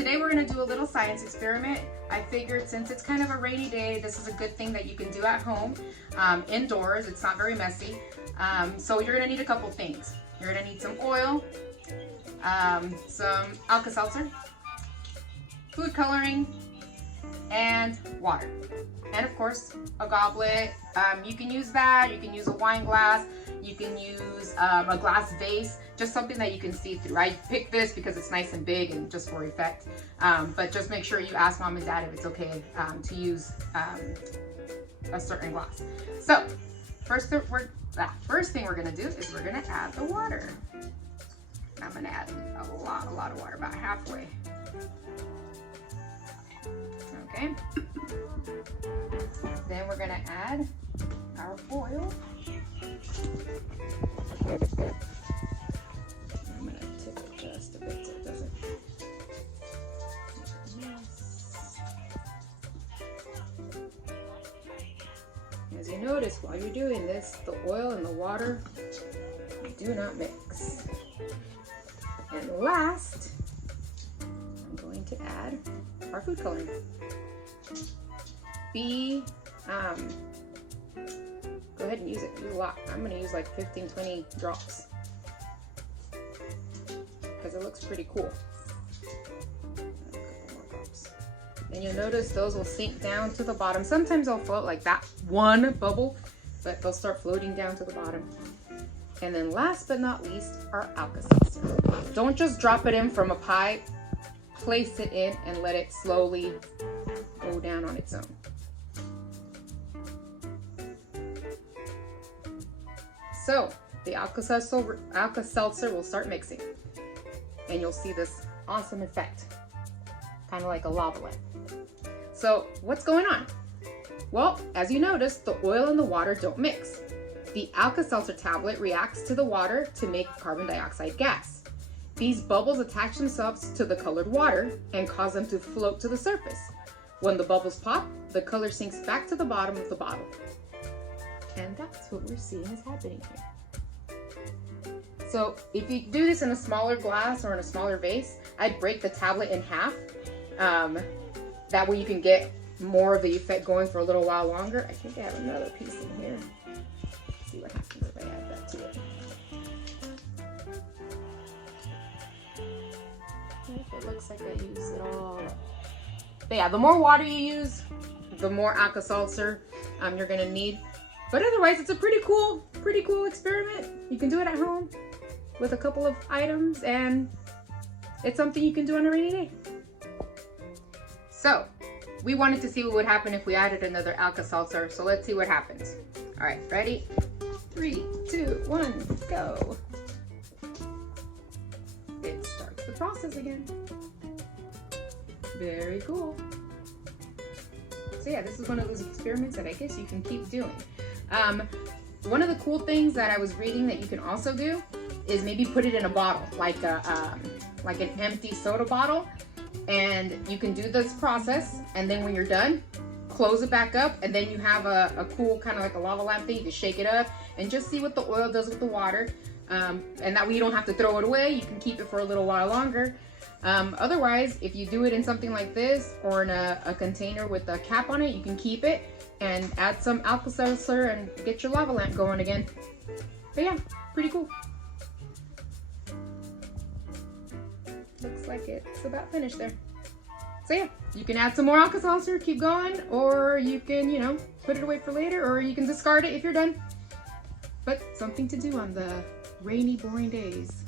today we're gonna do a little science experiment. I figured since it's kind of a rainy day, this is a good thing that you can do at home, indoors. It's not very messy. So you're gonna need a couple things. You're gonna need some oil, some Alka-Seltzer, food coloring, and water. And of course, a goblet. You can use that, you can use a wine glass, you can use a glass vase, just something that you can see through. I picked this because it's nice and big and just for effect. But just make sure you ask mom and dad if it's okay to use a certain glass. So first thing we're gonna do is we're gonna add the water. I'm gonna add a lot of water, about halfway. Okay. Then we're gonna add our oil. I'm gonna tip it just a bit so it doesn't mess. As you notice, while you're doing this, the oil and the water do not mix. And last, I'm going to add our food coloring. Go ahead and use it. Use a lot. I'm going to use like 15, 20 drops because it looks pretty cool. A couple more drops. And you'll notice those will sink down to the bottom. Sometimes they'll float like that one bubble, but they'll start floating down to the bottom. And then last but not least, our Alka-Seltzer. Don't just drop it in from a pipe. Place it in and let it slowly go down on its own. So the Alka-Seltzer will start mixing and you'll see this awesome effect, kind of like a lava lamp. So what's going on? Well, as you notice, the oil and the water don't mix. The Alka-Seltzer tablet reacts to the water to make carbon dioxide gas. These bubbles attach themselves to the colored water and cause them to float to the surface. When the bubbles pop, the color sinks back to the bottom of the bottle. And that's what we're seeing is happening here. So if you do this in a smaller glass or in a smaller vase, I'd break the tablet in half. That way you can get more of the effect going for a little while longer. I think I have another piece in here. Let's see what happens if I add that to it. It looks like I used it all up. But yeah, the more water you use, the more Alka-Seltzer you're gonna need. But otherwise, it's a pretty cool experiment. You can do it at home with a couple of items, and it's something you can do on a rainy day. So we wanted to see what would happen if we added another Alka-Seltzer. So let's see what happens. All right, ready? 3, 2, 1, go. It starts the process again. Very cool. So yeah, this is one of those experiments that I guess you can keep doing. One of the cool things that I was reading that you can also do is maybe put it in a bottle, like an empty soda bottle, and you can do this process, and then when you're done, close it back up, and then you have a cool kind of like a lava lamp thing. You can shake it up and just see what the oil does with the water, and that way you don't have to throw it away. You can keep it for a little while longer. Otherwise, if you do it in something like this or in a container with a cap on it, you can keep it and add some Alka-Seltzer and get your lava lamp going again. But yeah, pretty cool. Looks like it's about finished there. So yeah, you can add some more Alka-Seltzer, keep going, or you can, you know, put it away for later, or you can discard it if you're done. But something to do on the rainy, boring days.